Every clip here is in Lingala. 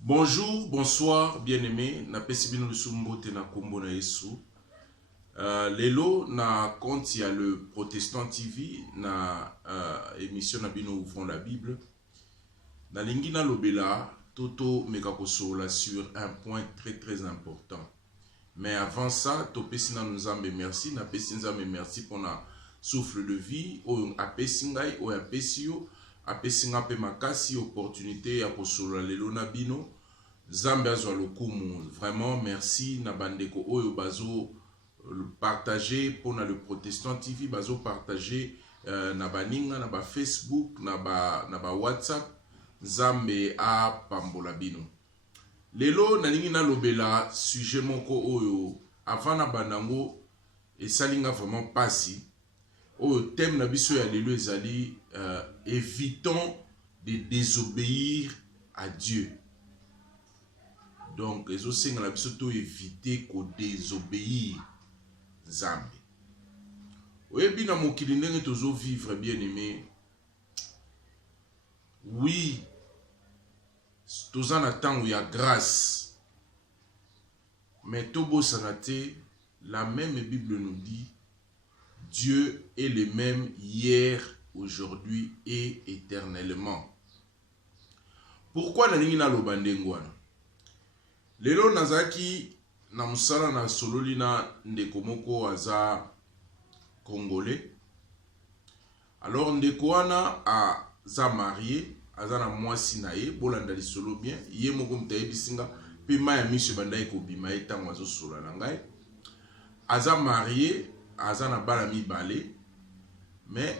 Bonjour, bonsoir, bien-aimés. Na pesi bino lusumbote na kombo na Yesu. Lelo na compte ya le Protestant TV na émission na bino ouvrons la Bible. Na lingi na lobela toto mekakosola sur un point très important. Mais avant ça, to pesi na nzambe merci, na pesi nzambe merci pour na souffle de vie o apesi ngai o apesi yo. Apesi nga pe makasi opportunité ya kosola lelo na bino. Zambe azwa lokumu. Vraiment merci na bandeko oyo bazo partager pour na le Protestant TV bazo partager na baninga na ba Facebook na ba WhatsApp. Zambe a pambola bino. Lelo na lingi na lobela sujet moko oyo avant na bandango esalinga vraiment pasi. Au thème na biso ya lelo ezali évitons de désobéir à Dieu. Donc ezo senga la biso to éviter ko désobéir Zambe. Oyebi na mokili ndenge tozo vivre bien aimé. Oui, toza na tango ya grâce. Mais tobo sanate, la même Bible nous dit Dieu est le même hier, aujourd'hui et éternellement. Pourquoi na ningi na lobandengwana? Lelo nazaki na musala na sololi na ndeko moko aza congolais. Alors ndeko wana aza marié, aza na mwasi na ye, bolanda lisolo bien, ye moko mutayebi singa pe maya miso bandai ko bima etango azo sola na ngai. Aza marié, aza na bala mibale, mais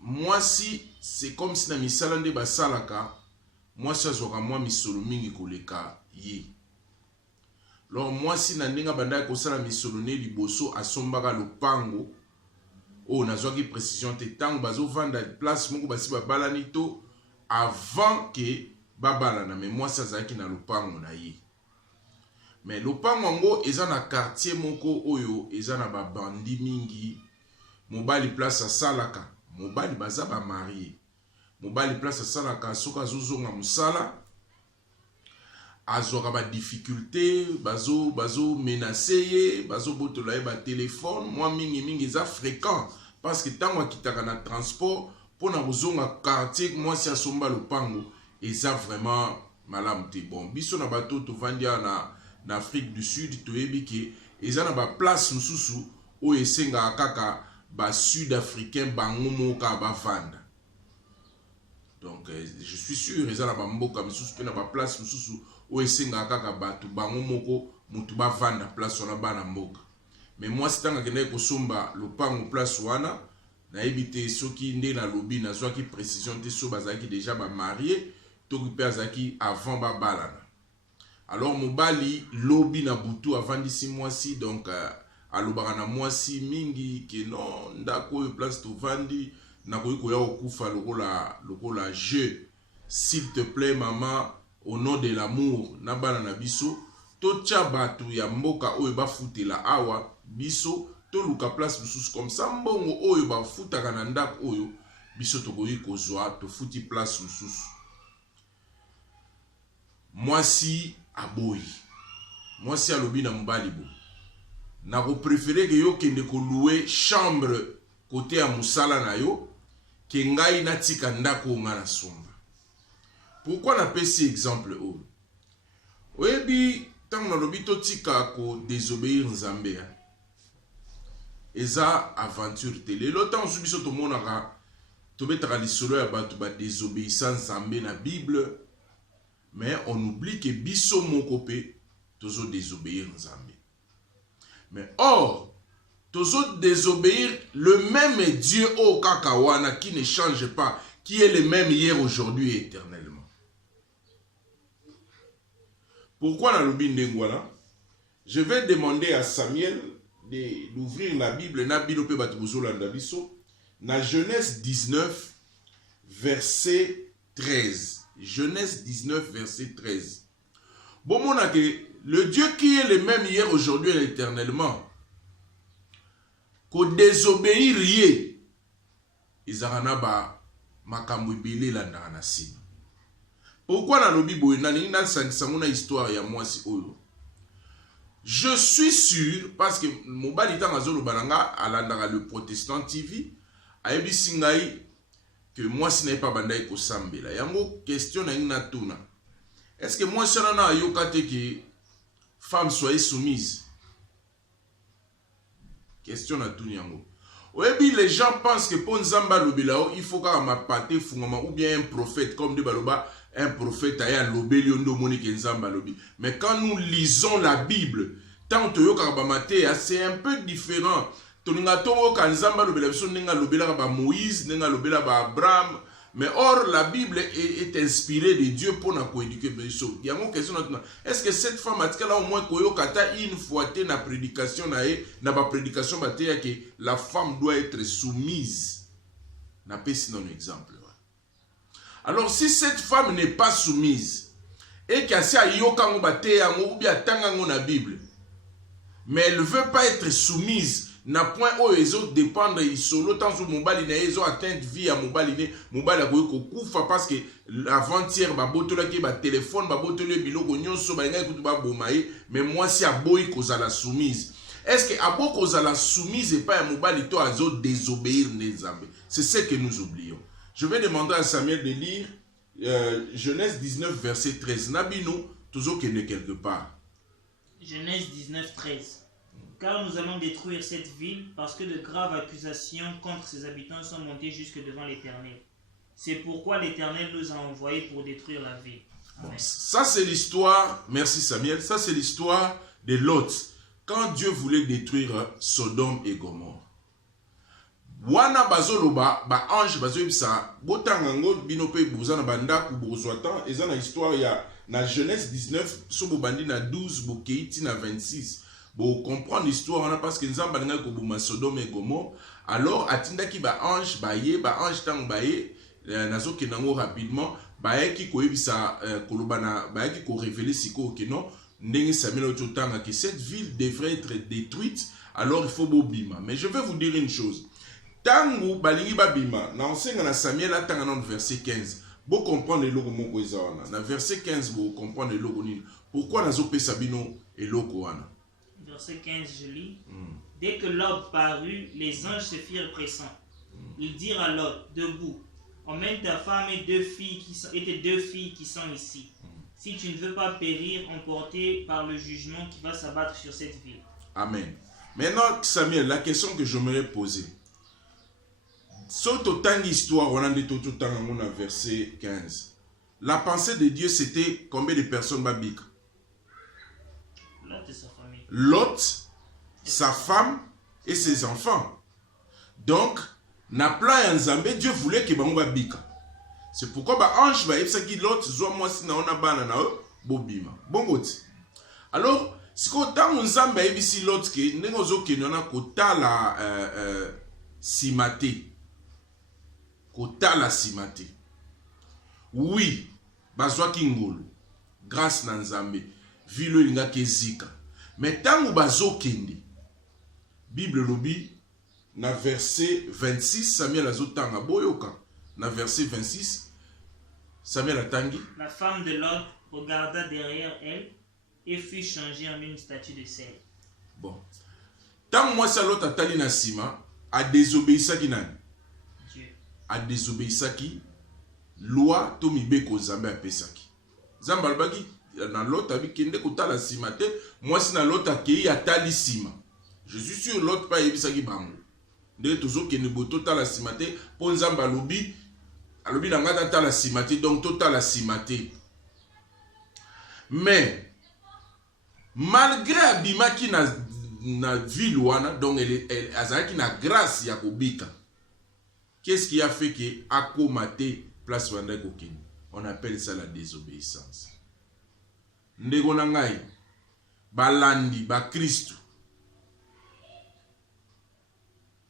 mwasi c'est comme si na misala nde basalaka, mwasi azoka mwa misolo mingi koleka ye. Alors mwasi na ndenge bandai kosala misolo ne liboso asombaka lopango o nazwaki précision te tango bazo vanda place moko basi babalani to avant que babalana, mais mwasi azalaki na lopango na ye. Mais lopango yango eza na quartier moko oyo eza na babandi mingi. Mobali place asalaka, mobali baza ba marié. Mobali place asalaka soka azozonga musala, azwaka ba difficulté, bazo menacer ye, bazo botola ye ba téléphone, moi mingi eza fréquent parce que tango akitaka na transport pona kozonga quartier moi si asomba lopango eza vraiment malamu te. Bon, biso na bato to vandia na Afrique du Sud toyebi ke eza na ba place mususu o esenga kaka ba sud-africain bango moka ba vanda. Donc je suis sûr eza na ba mboka mususu pe na ba place mususu o esenga kaka batu bango moko mutu ba vanda place wana bana mboka. Mais moi sitanga kende ko somba lopango place wana na ebite soki nde na lobi na zwaki précision te so bazaki déjà ba marié to pe azaki avant ba balana. Alors mobali lobi na butu avandisi mwasi, donc alobaka na mwasi mingi ke non ndako place to vandi na koyiko ya okufa lokola je, s'il te plaît maman, au nom de l'amour na bana na biso to tia batu ya mboka oyo bafutela awa biso to luka place mususu comme ça mbongo oyo bafutaka na ndako oyo biso tokoyi kozwa to futi place mususu. Mwasi aboyi, mwasi alobi na mobali bo na ko préférer que yo kende ko louer chambre côté ya musala na yo ke ngai na tika ndako nga na somba. Pourquoi na pesi exemple oyo? Oyebi tango na lobi to tika ko désobéir nzambe eza aventure te. Lelo tango su biso tomonaka tobetaka lisolo ya bato ba désobéissance nzambe na Bible. Mais on oublie que biso moko pe tozo désobéir nzambe. Mais or tozo désobéir le même Dieu au kakawana qui ne change pas, qui est le même hier, aujourd'hui et éternellement. Pourquoi na lobi ndengwana? Je vais demander à Samuel d'ouvrir la Bible na bino pe bato bozolanda biso na Genèse 19 verset 13. Genèse 19, verset 13. Bon, mon aké, le Dieu qui est le même hier, aujourd'hui et éternellement, qu'on désobéir yé, izarana ba makambo ibele landaka na sima. Pourquoi na lobi boye na ningi na sangisa histoire ya mwasi oyo? Je suis sûr, parce que mobali tanga zolo balanga alandaka le Protestant TV, ayebi singai que moi si n'est pas bandai ko sambela. Yango question na ngina tuna. Est-ce que moi sana na yokate que femme soit soumise? Question na tuna yango. Oyebi les gens pensent que pour nzamba lobelao il faut ka ma pate fungama ou bien un prophète comme de baloba un prophète aya lobeli ondo monique nzamba lobi. Mais quand nous lisons la Bible, tant que c'est un peu différent. Toninga tongo kanzamba lobela biso nenga lobela ba Moïse, nenga lobela ba Abraham. Mais or la Bible est inspirée de Dieu pour na éduquer biso. Il y a une question maintenant. Est-ce que cette femme a au moins koyo kata une fois te na prédication na ba prédication ba te que la femme doit être soumise. Na pesi non exemple. Alors si cette femme n'est pas soumise et qu'elle a yoka ba te yango ou bien tanga na Bible, mais elle ne veut pas être soumise, na point où ils ont dépendre solo tant que mobali na ils ont atteint vie à mobali a ko kufa parce que avant-hier ba botola ki ba téléphone ba botola biloko nyonso ba ngai kutu ba bomaye, mais moi si a boy koza la soumise. Est-ce que abo koza la soumise et pas à mobali to azo désobéir nzambe? C'est ce que nous oublions. Je vais demander à Samuel de lire Genèse 19 verset 13. Nabino toujours qu'il est quelque part. Genèse 19, 13. Car nous allons détruire cette ville parce que de graves accusations contre ses habitants sont montées jusque devant l'Éternel. C'est pourquoi l'Éternel nous a envoyés pour détruire la ville. Amen. Bon, ça c'est l'histoire, merci Samuel, ça c'est l'histoire de Lot. Quand Dieu voulait détruire Sodome et Gomorrhe. Wana bazoloba ba ange bazoyebisa botangango binope buzana banda ku bozwatan ezana histoire ya na Genèse 19 so bobandi na 12 bokeiti na 26 bo comprendre l'histoire on a parce que nzamba nga ko buma Sodome et Gomorrhe alors atindaki ba ange tang baye nazoke nango rapidement baye ki koyebisa kolobana baye ki ko révéler siko que non ndenge Samuel otanga que cette ville devrait être détruite alors il faut bobima. Mais je vais vous dire une chose. Tangu balingi babima na ensenga na Samuel atanga na verset 15. Bo comprendre le logo moko ezawana. Na verset 15 bo comprendre le logo nini. Pourquoi nazopesa bino eloko wana? Verset 15 je lis. Dès que Lot parut, les anges se firent pressants. Ils dirent à Lot, debout, emmène ta femme et tes deux filles qui sont ici. Si tu ne veux pas périr, emporté par le jugement qui va s'abattre sur cette ville. Amen. Maintenant Samuel, la question que je me poser. Soto tangi histoire, on a dit tout le verset 15. La pensée de Dieu, c'était combien de personnes babik? Lot et sa famille. Lot, sa femme et ses enfants. Donc, na plan Nzambe, Dieu voulait que bango babika. C'est pourquoi ba ange ba yebsa ki Lot zo moi si na ona bana na bobima. Bongoti. Alors, si ko tango Nzambe yebisi Lot ke ndenge zo ke nona kotala simate. Kotala simate. Oui, bazwa kingolo. Grâce na Nzambe. Vilo linga kezika. Mais tango bazo kende. Bible lobi na verset 26 Samuel azotanga boyoka. Na verset 26 Samuel atangi. La femme de Lot regarda derrière elle et fut changée en une statue de sel. Bon. Tango moi sa Lot atali na sima a désobéissaki nani? A désobéissaki loi to mibeko Nzambe apesaki. Nzambe alobaki na Lot abi kende kotala sima te, mwasi na Lot akei atali sima. Je suis sûr Lot pa yebisaki bango. Ndenge tozo kende bo totala sima te po Nzambe alobi na ngata tala sima te, donc totala sima te. Mais malgré abimaki na ville wana, donc elle azalaki na grâce ya kobika. Qu'est-ce qui a fait que akomate place wanda kokeni? On appelle ça la désobéissance. Ndeko na ngai balandi ba Kristo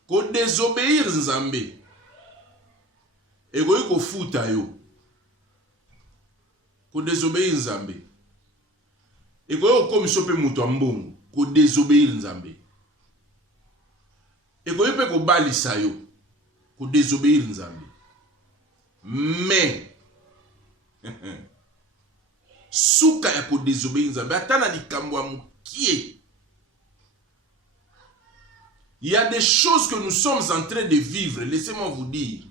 ko désobéir Nzambe egoyi ko futa yo. ko désobéir nzambe. Et ko comme sope muto mbongo ko désobéir nzambe. Et ko yepe ko balisa yo ko désobéir nzambe. Mais suka ya ko désobéir nzambe atana likambo ya mukie. Il y a des choses que nous sommes en train de vivre, laissez-moi vous dire.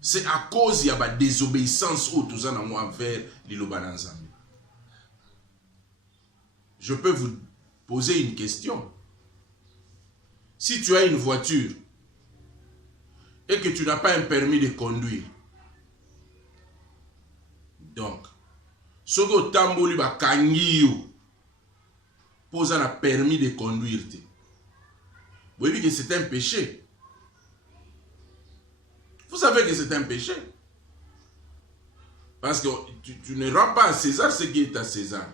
C'est à cause de la désobéissance envers liloba na nzambe. Je peux vous poser une question. Si tu as une voiture et que tu n'as pas un permis de conduire, donc, ce que tamboli ba kangiyo pose un permis de conduire. Vous voyez que c'est un péché. Vous savez que c'est un péché. Parce que tu ne rends pas à César ce qui est à César.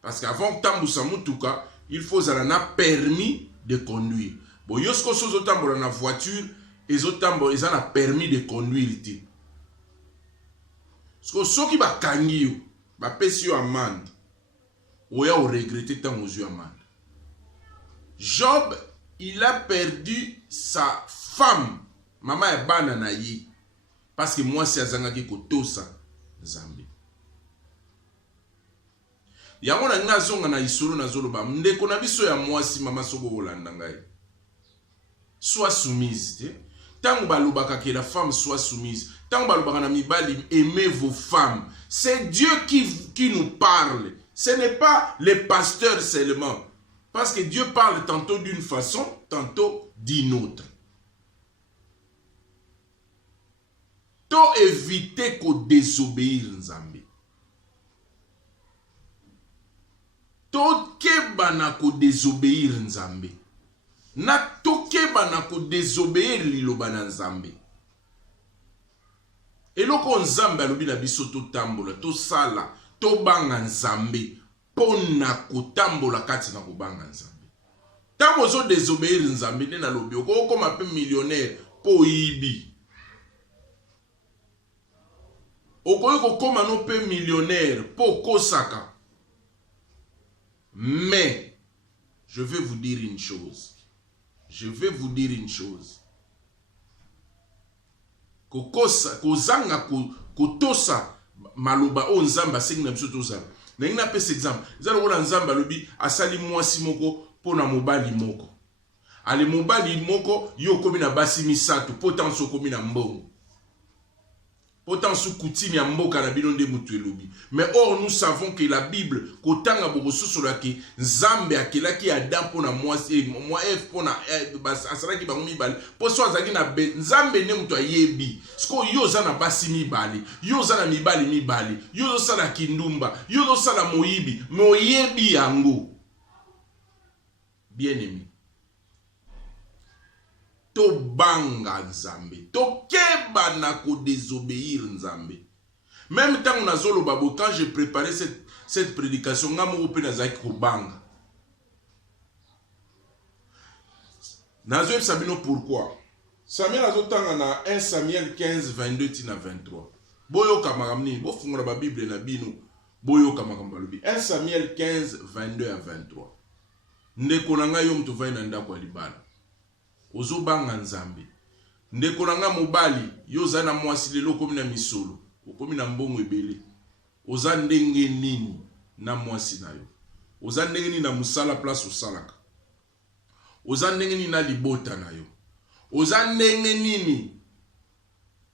Parce qu'avant Tambusamutuka, il faut un permis de conduire. Bon, yosko sozo tambo na voiture, ils ont un permis de conduire. Parce que ceux qui ba kangiyo, ba pesio amende. Oya au regretter tant aux yeux amende. Job, il a perdu sa femme. Maman est bananaï. Parce que moi, c'est Azangaki Kotosa Zambi. Yamona ngazonga na isuru na zoloba. Ndeko na biso ya mwasi mama sobo Holanda ngai. Sois soumise. Tango balubaka que la femme soit soumise. Tango balubaka na mibali, aimez vos femmes. C'est Dieu qui nous parle. Ce n'est pas les pasteurs seulement. Parce que Dieu parle tantôt d'une façon, tantôt d'une autre. To éviter qu'on désobéir nzambe. To kebana ko désobéir nzambe. Na to kebana ko désobéir liloba na nzambe. Eloko nzambe alobi na biso to tambola, to sala, to banga nzambe. Pona kotambola kati na kobanga nzambe. Tango zo désobéir nzambe ne na lobi oko koma pe millionnaire po ibi. Oko koma no pe millionnaire po kosaka. Mais je vais vous dire une chose. Je vais vous dire une chose. Kokosa kozanga kotosa maloba o nzamba sengi na biso toza. Na ina pese exemple. Zalo wala nzamba lobi asali mwasi moko pona mobali moko. Ale mobali moko yo komi na basi misato potan so komi na mbongo. Potan so kutimi ya mboka na bino nde mutu elobi. Mais or nous savons que la Bible kotanga boboso solaki nzambe akelaki Adam pona mwasi mwa Eve pona asaraki bango mibali. Poso azaki na nzambe ne mutu ayebi. Sko yo za na basi mibali, yo za na mibali, yo zo sala kindumba, yo zo sala moyibi, moyebi yango. Bien-aimé. To banga nzambe, to keba na ko désobéir nzambe. Même temps na zolo babo, quand j'ai préparé cette prédication, ngamo ope na zaki ko banga. Nazo sabino pourquoi? Samuel azotanga na 1 Samuel 15 22 tina 23. Boyo kamaramni, bo fungura ba Bible na bino, boyo kamakamba lobi. 1 Samuel 15 22 à 23. Ndeko na ngai yo mtu vai na ndako alibala. Ozo banga nzambe. Ndeko na nga mobali yo za na mwasi lelo komi na misolo, okomi na mbongo ebele. Oza ndenge nini na mwasi na yo? Oza ndenge nini na musala place osalaka? Oza ndenge nini na libota na yo? Oza ndenge nini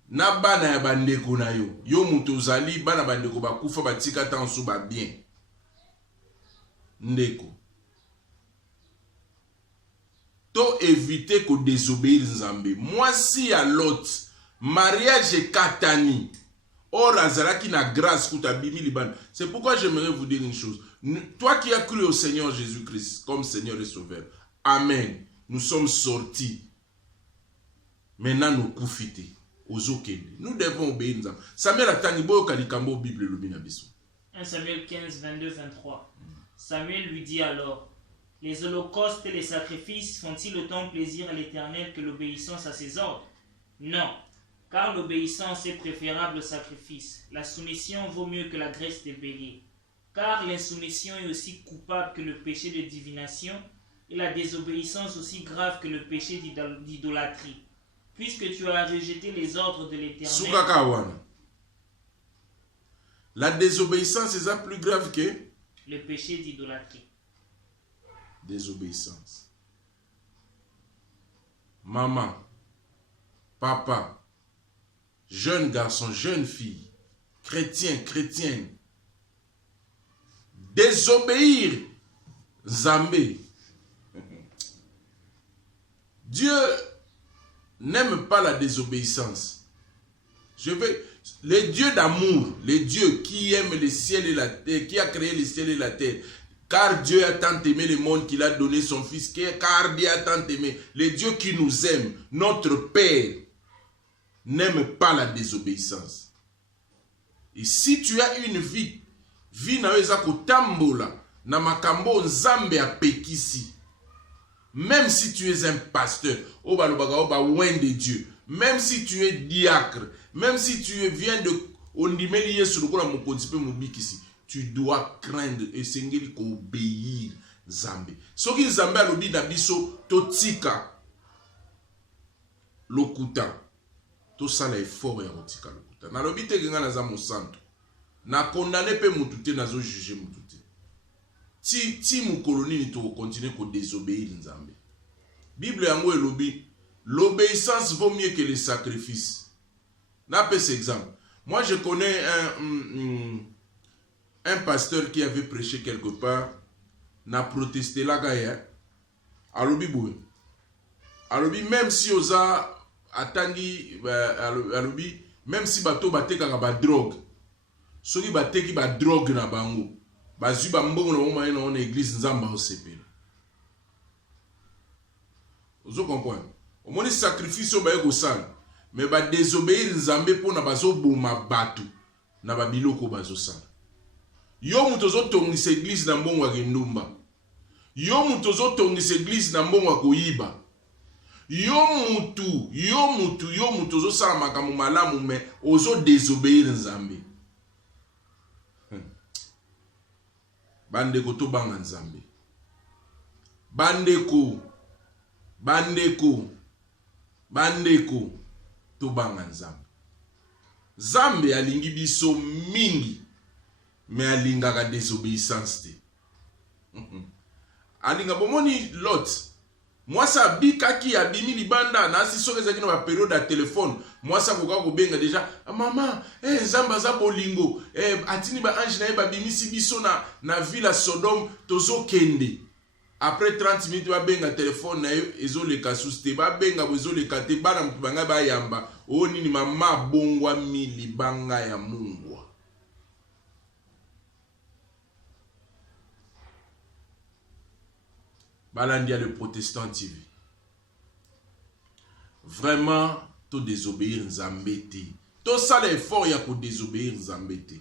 na bana ya bandeko na yo? Yo mutu ozali bana bandeko bakufa batika tansu ba bien. Ndeko. To éviter ko désobéir nzambe. Moi si à l'autre mariage katani or azalaki na grâce kuta bimi liban. C'est pourquoi j'aimerais vous dire une chose. Toi qui as cru au Seigneur Jésus-Christ comme Seigneur et Sauveur. Amen. Nous sommes sortis. Maintenant nous profitons. Nous devons obéir nzambe. Samuel atani boyo kalikambo Bible lobina biso. 1 Samuel 15 22 23. Samuel lui dit alors: les holocaustes et les sacrifices font-ils autant plaisir à l'Éternel que l'obéissance à ses ordres? Non. Car l'obéissance est préférable au sacrifice. La soumission vaut mieux que la graisse des béliers. Car l'insoumission est aussi coupable que le péché de divination, et la désobéissance aussi grave que le péché d'idolâtrie. Puisque tu as rejeté les ordres de l'Éternel, la désobéissance est plus grave que le péché d'idolâtrie. Désobéissance. Maman, papa, jeune garçon, jeune fille, chrétien, chrétienne, désobéir, Zambé. Dieu n'aime pas la désobéissance. Les dieux d'amour, les dieux qui aiment le ciel et la terre, qui a créé le ciel et la terre, car Dieu a tant aimé le monde qu'il a donné son fils, car Dieu a tant aimé, les dieux qui nous aiment, notre Père, n'aime pas la désobéissance. Et si tu as une vie naweza kutambola na makambo nzambe apekisi, même si tu es un pasteur, oba de Dieu, même si tu es diacre, même si tu viens de ondimeli yesu lokola mokonzi pe mobikisi, tu dois craindre et sengeli ko obéir Nzambe. Soki Nzambe alobi na biso totika lokuta, to sala effort ya kotika lokuta. Na lobi te kenga naza mosanto, na condamné pe mutu te, nazo juger mutu te. Ti mukoloni ni to continuer ko désobéir Nzambe. Bible yango elobi l'obéissance vaut mieux que le sacrifice. Na pe cet exemple. Moi je connais un pasteur qui avait prêché quelque part, n'a protesté la gaïa. Alobi boué. Alobi même si oza atangi alobi même si bato bateka ba drogue. Soki bateki ba drogue na bango. Bazu ba mbongo na moma na on église nzamba osepela. Vous comprenez? Au moins sacrifice au baye kosala, mais ba désobéir Nzambe pona bazo boma batu na ba biloko bazo sala. Yo muto zo tongisa église na mbongo ya kindumba. Yo muto zo tongisa église na mbongo ya koyiba. Yo muto zo sala makambo malamu mais ozo désobéir Nzambe. Bandeko to banga Nzambe. Bandeko to banga Nzambe. Nzambe alingi biso mingi, mais alingaka désobéissance te. Alinga bomoni Lot. Moi ça bikaki abimi libanda na si soke zaki na ba période ya téléphone. Moi ça koka ko benga déjà maman, Nzamba za bolingo, atini ba ange na ba bimisi biso na ville Sodome tozo kende. Après 30 minutes, va benga téléphone na yo ezoleka suste ba benga bozoleka te bana mutu banga ba yamba o nini mama bongwa mili banga ya mungwa. Balandia le protestant TV. Vraiment to désobéir Nzambe te. To sala effort ya ko désobéir Nzambe te.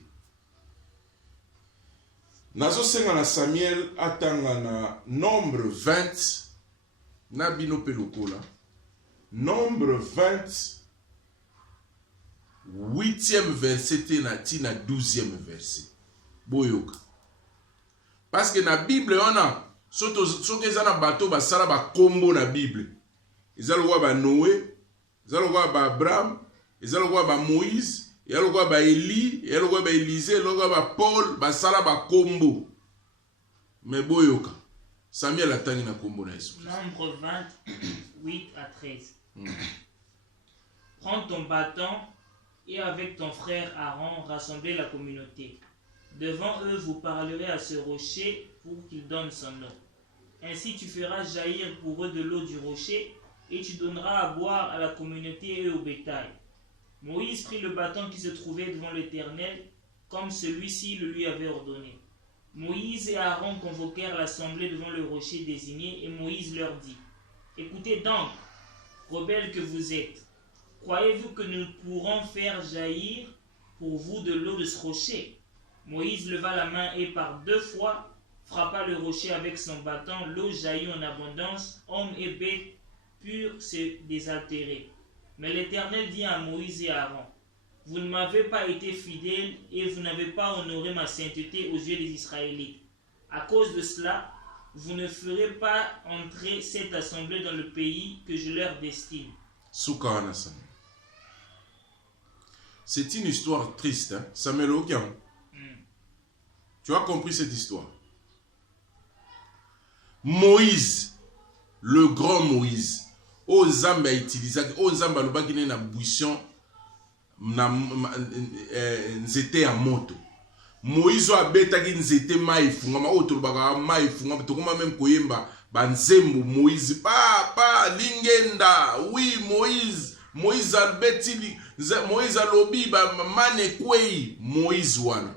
Nazo senga na Samuel atanga na nombre 20 na bino pelokola. Nombre 20 8e verset te na tina 12e verset. Boyoka. Parce que na Bible on a soki eza na bato basala bakombo na Bible. Eza lokwa ba Noé, eza lokwa ba Abraham, eza lokwa ba Moïse, eza lokwa ba Eli, eza lokwa ba Élisée, eza lokwa ba Paul, basala bakombo. Mais boyoka. Samuel atangi na kombo na Yesu. Nombre 20, 8 à 13. Prends ton bâton et avec ton frère Aaron rassemblez la communauté. Devant eux, vous parlerez à ce rocher pour qu'il donne son nom. Ainsi tu feras jaillir pour eux de l'eau du rocher et tu donneras à boire à la communauté et au bétail. Moïse prit le bâton qui se trouvait devant l'Éternel comme celui-ci le lui avait ordonné. Moïse et Aaron convoquèrent l'assemblée devant le rocher désigné et Moïse leur dit: Écoutez donc, rebelles que vous êtes, croyez-vous que nous pourrons faire jaillir pour vous de l'eau de ce rocher? Moïse leva la main et par 2 fois frappa le rocher avec son bâton. L'eau jaillit en abondance, hommes et bêtes purent se désaltérer. Mais l'Éternel dit à Moïse et à Aaron, vous ne m'avez pas été fidèles et vous n'avez pas honoré ma sainteté aux yeux des Israélites. À cause de cela, vous ne ferez pas entrer cette assemblée dans le pays que je leur destine. C'est une histoire triste, hein? Samuel Okian. Tu as compris cette histoire? Moïse, le grand Moïse, aux Zambia utilisé, aux Zambia le bakine na buisson, na nzete ya moto. Moïse a bêta qui nzete maifunga, ma auto baka maifunga, tokoma même koyemba, banzembo Moïse, pa lingenda, oui Moïse, Moïse albetili, Moïse alobi ba mane kwei, Moïse wana.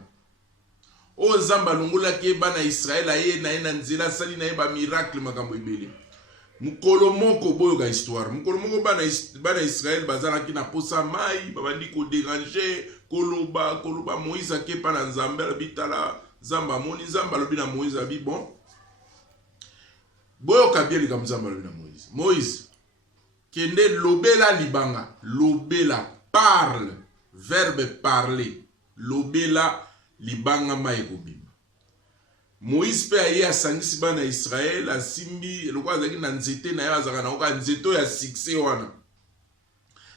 O Zamba longola ke bana Israël aye na nzela sali na ba miracle makambo ibele. Mukolo moko boyo ka histoire. Mukolo moko bana Israël bazana ki na posa mai, babandi ko déranger, koloba Moïse ke pa na Nzambe bitala, Zamba moni Zamba lobi na Moïse abi bon. Boyo ka bien comme Zamba lobi na Moïse. Moïse kende lobela libanga, lobela parle, verbe parler, lobela libanga maekobima. Moïse pe aye asangisi bana Israël asimbi lokwa azaki na nzete na ye azaka na oka nzeto ya succès wana.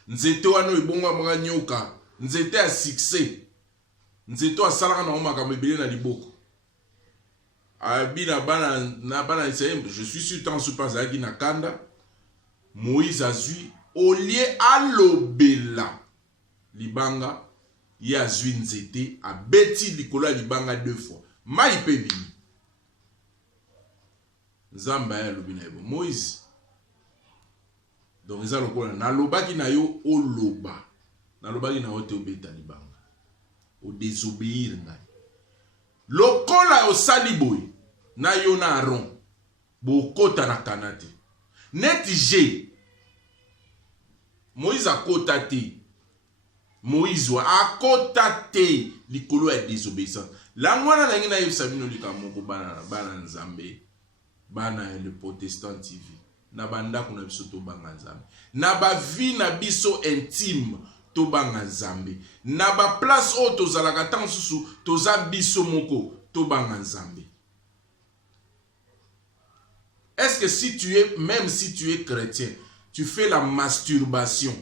Nzete wana ibonga maka nyoka, nzete ya succès. Nzeto asalaka na makambo ebele na liboko. Abina bana Israël, je suis sûr tant sur pas azaki na kanda. Moïse azui au lieu alobela libanga il a zui nzete a beti likolo libanga 2 fois. Mai pe bini. Nzamba ya lobi na ebo. Moïse. Donc eza lokola na lobaki na yo oloba. Na lobaki na yo te obeta libanga. O désobéir na. Lokola o saliboy na yo na Aaron. Bo kota na kanate. Net G. Moïse a kota te. Moïse a kota te likolo ya désobéissance. La ngwana na ngina yebisa bino likamoko bana Nzambe. Bana le Protestant TV. Na banda kuna biso to banga Nzambe. Na ba vie na biso intime to banga Nzambe. Na ba place o to zalaka tan susu to za biso moko to banga Nzambe. Est-ce que même si tu es chrétien, tu fais la masturbation,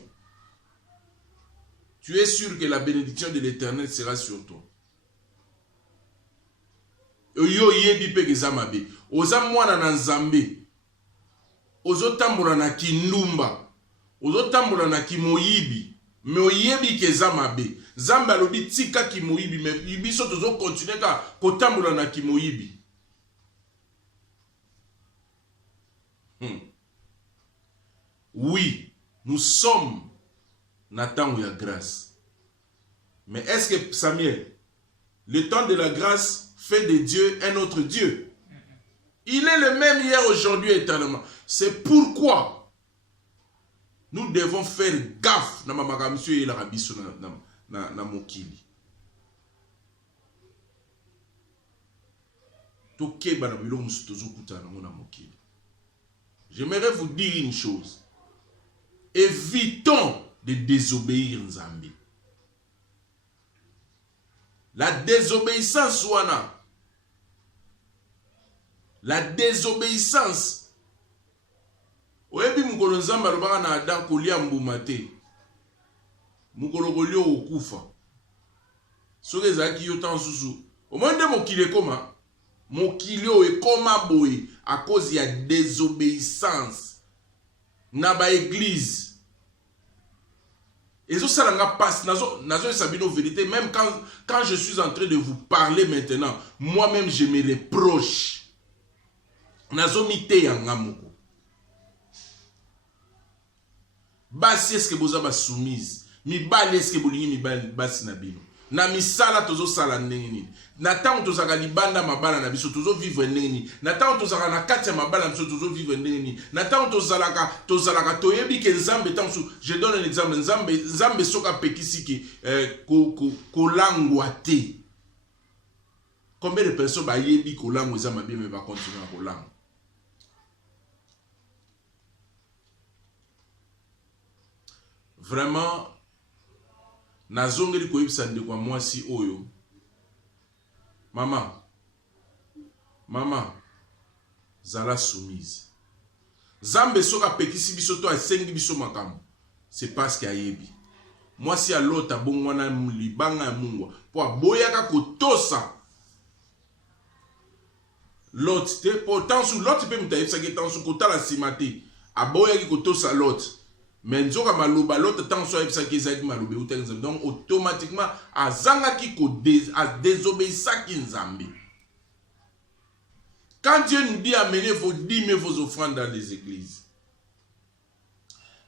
tu es sûr que la bénédiction de l'Éternel sera sur toi? Yo yebi pe gezamabe. Oza mwana na Nzambe. Ozo tambola na kindumba. Ozo tambola na kimoyibi. Me oyebi kezamabe. Zamba lobi tika kimoyibi. Me biso tozo continuer ka kotambola na kimoyibi. Oui, nous sommes na temps où il y a grâce. Mais est-ce que Samuel, le temps de la grâce fait de Dieu un autre Dieu? Il est le même hier, aujourd'hui, éternellement. C'est pourquoi nous devons faire gaffe na mama monsieur et la rabiso na mokili. Toke bana bilo mustozo kutana na mokili. J'aimerais vous dire une chose. Évitons de désobéir Nzambe. La désobéissance wana. La désobéissance. Oyebi mukolo Nzambe alobaka na Adam kolia mbuma te. Mukolo kolio okufa. Soki ezalaki yo tan susu. Omonde mokili ekoma. Mokili o ekoma boye à cause ya désobéissance. Na ba église. Et ça n'a pas nazo sabino vérité. Même quand je suis en train de vous parler maintenant, moi-même je me reproche. Nazo mite yanga moko. Basi est-ce que boza ba soumise? Mi bali est-ce que bolingi mi basi na bino? Na misala tozo sala ndenge nini? Na tango tozaka libanda mabala na biso tozo vivre ndenge nini? Na tango tozaka na kati ya mabala na biso tozo vivre ndenge nini? Na tango tozalaka toyebi ke Nzambe tango je donne un exemple. Nzambe soka pekisi ki kolangwa te. Combien de personnes ba yebi kolangwa za mabe me ba continuer à kolangwa? vraiment nazongeli koyebisa ndeko mwasi oyo mama zala soumise. Zambe soka pekisi biso to asengi biso makambo, c'est parce que ayebi mwasi alota bongwana libanga ya mungwa po aboyaka kotosa Lot te pourtant sous Lot pe mutayebisa ke tansu kotala simate aboyaki kotosa Lot mais nzoka maloba Lot tansu ayebisa ke ezaki malobe utenza donc automatiquement azangaki ko désobéissaki Nzambe. Quand Dieu nous dit amenez vos dîmes et vos offrandes dans les églises,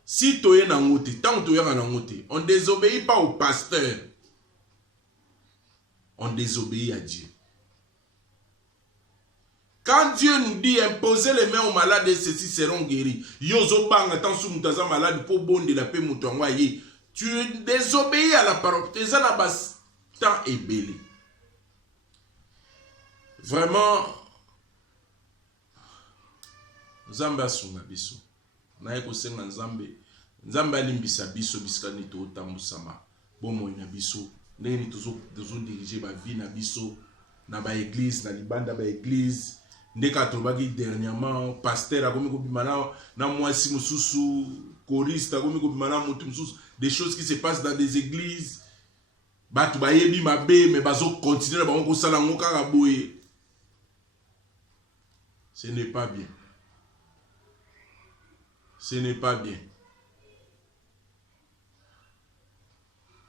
si tu es dans le tant que tu es dans le on ne désobéit pas au pasteur, on désobéit à Dieu. Quand Dieu nous dit imposez les mains aux malades et ceux-ci seront guéris, yozo bang tant sous mutaza malade pour bon de la paix mutangwaye, tu désobéis à la parole. Tes anabas temps est belé. Vraiment. Nzambe asunga biso na yeko senga Nzambe alimbisa biso biskani to tambusama bomo na biso ndeni tozo diriger ba vie na biso na ba église na libanda ba église ndeka tobaki dernièrement pasteur akomi ko bimana na mwasi mususu choriste akomi ko bimana mutu mususu des choses qui se passent dans des églises batu bayebi mabe mais bazo continuer ba ko sala ngoka ka boye. Ce n'est pas bien. Ce n'est pas bien.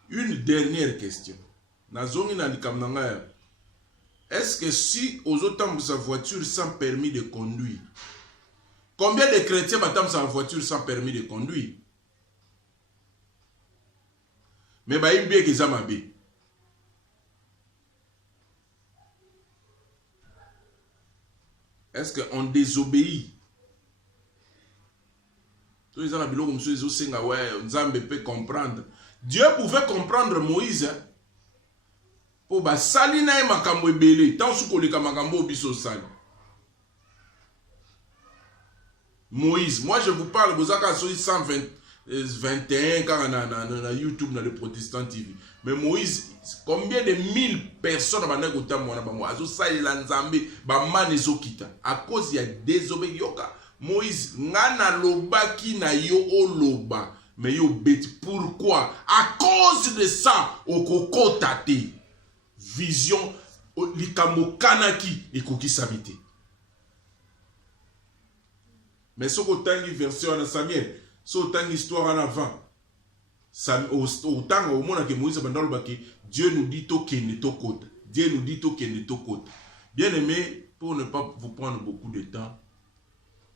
Une dernière question. Est-ce que si aux autres sa voiture sans permis de conduire, combien de chrétiens battent sa voiture sans permis de conduire? Mais bah il bien qu'ils ont mabé. Est-ce qu'on désobéit? Tous les gens comme Nzambe peut comprendre. Dieu pouvait comprendre Moïse. Pour ba sali na e makambo ebele tant sou koleka makambo biso sali. Moïse, moi je vous parle vous aka sur 121 car na YouTube na le Protestant TV. Mais Moïse, combien de 1000 personnes bana kota mwana ba mo azo sali la Nzambe ba manezo kita à cause il y a désobéissance. Moïse, ngana lobaki na yo oloba, mais yo bête. Pourquoi? À cause de ça, okoko tate. Vision, likamo kanaki, ekoki sabité. Mais ce qu'autant version en Samuel, ce autant histoire en avant, autant au monde que Moïse Dieu nous dit tokende tokota. Dieu nous dit tokende tokota. Bien aimé, pour ne pas vous prendre beaucoup de temps,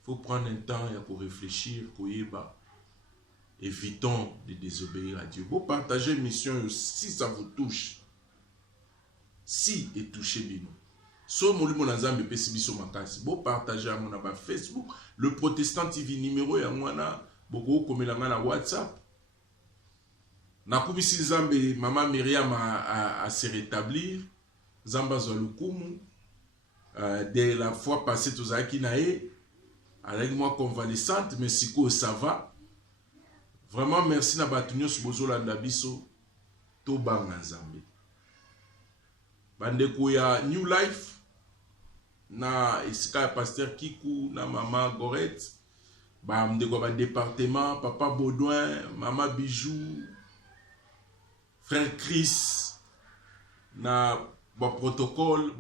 il faut prendre un temps pour réfléchir, évitons de désobéir à Dieu. Vous partagez une mission si ça vous touche. Si et touchez bien. So molimo na Nzambe pesi biso makasi. Vous partagez à mon Facebook, le Protestant TV numéro ya mwana boko komela na WhatsApp. Na kumisi Nzambe maman Myriam a se rétablir. Nzamba zwalukumu. Dès la fois passée tozaki nae. Avec moi convalescente, mais siko ça va. Vraiment merci na batunyo subozo landa biso to banga Nzambe. Bandeko ya New Life na isika ya pasteur Kiku na maman Gorette. Ba mdeko ba département, papa Baudouin, maman Bijou, frère Chris na ba protocole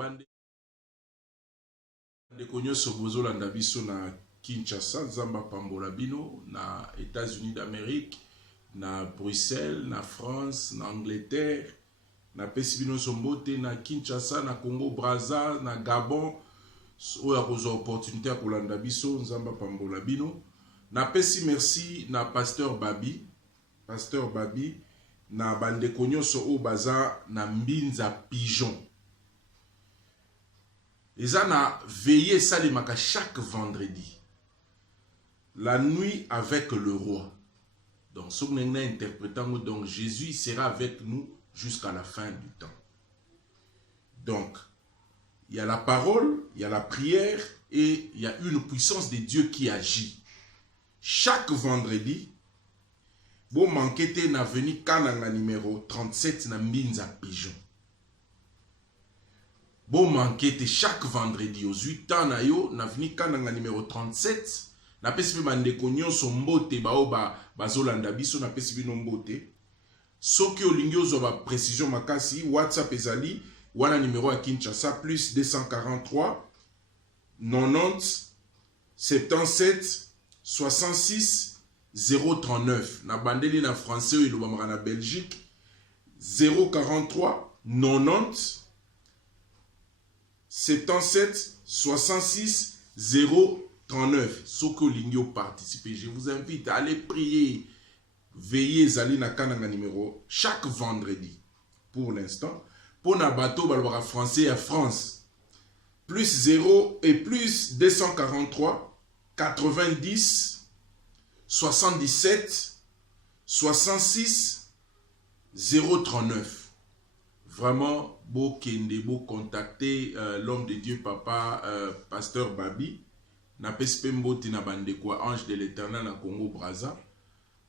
bandeko nyoso bozo landa biso na Kinshasa, Nzamba pambola bino, na États-Unis d'Amérique, na Bruxelles, na France, na Angleterre, na Pesibino Sombote, na Kinshasa, na Congo Brazza, na Gabon, oya kozo opportunité à kolanda biso, Nzamba pambola bino. Na pesi merci na Pasteur Babi, na bandeko nyoso o baza na Mbinza Pigeon. Eza na veiller salimaka chaque vendredi. La nuit avec le roi. Donc, ce qu'on est interprétant, donc Jésus sera avec nous jusqu'à la fin du temps. Donc, il y a la parole, il y a la prière et il y a une puissance de Dieu qui agit. Chaque vendredi, Bo manquete na veni Kananga numéro 37 na Mbinza Pigeon. Bo manquete chaque vendredi aux 8 ans na yo na veni Kananga numéro 37 na pesi bandeko nyonso mbote bazolanda biso na pesi bino mbote. Soki olingi ozwa ba précision makasi WhatsApp ezali wana numéro ya Kinshasa plus 243 90 77 66 039 na bandeli na français ou ilobamaka na Belgique 043 90 77 66 039. Soki olingi participer, je vous invite à aller prier. Veillez Zali na Kananga numéro chaque vendredi. Pour l'instant, pour na bateau balbara français à France. Plus 0 et plus 243 90 77 66 039. Vraiment, beau kende, beau contacter l'homme de Dieu, papa, pasteur Babi. Na pespembo tina bandeko ange de l'éternel na Congo Brazza.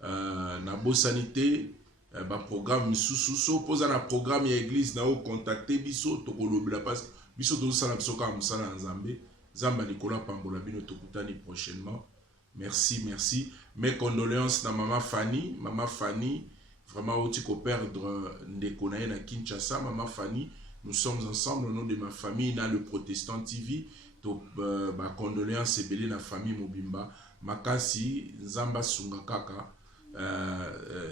Na beau sanité, ba programme sous posa na programme ya église na o contacter biso tokolobela parce que biso to sala biso ka musala nzambe zamba Nicolas Pambola bino tokutani prochainement. Merci, merci. Mes condoléances na maman Fanny, vraiment oti ko perdre ndeko na na Kinshasa, maman Fanny. Nous sommes ensemble au nom de ma famille na le Protestant TV. To ba condoléances ebele na famille Mobimba makasi nzamba sunga kaka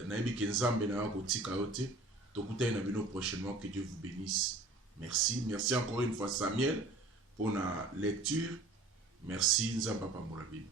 nayebi ke nzambe na kotika yote tokutani na bino prochainement. Que Dieu vous bénisse. Merci encore une fois Samuel pour la lecture. Merci nzamba pambola bino.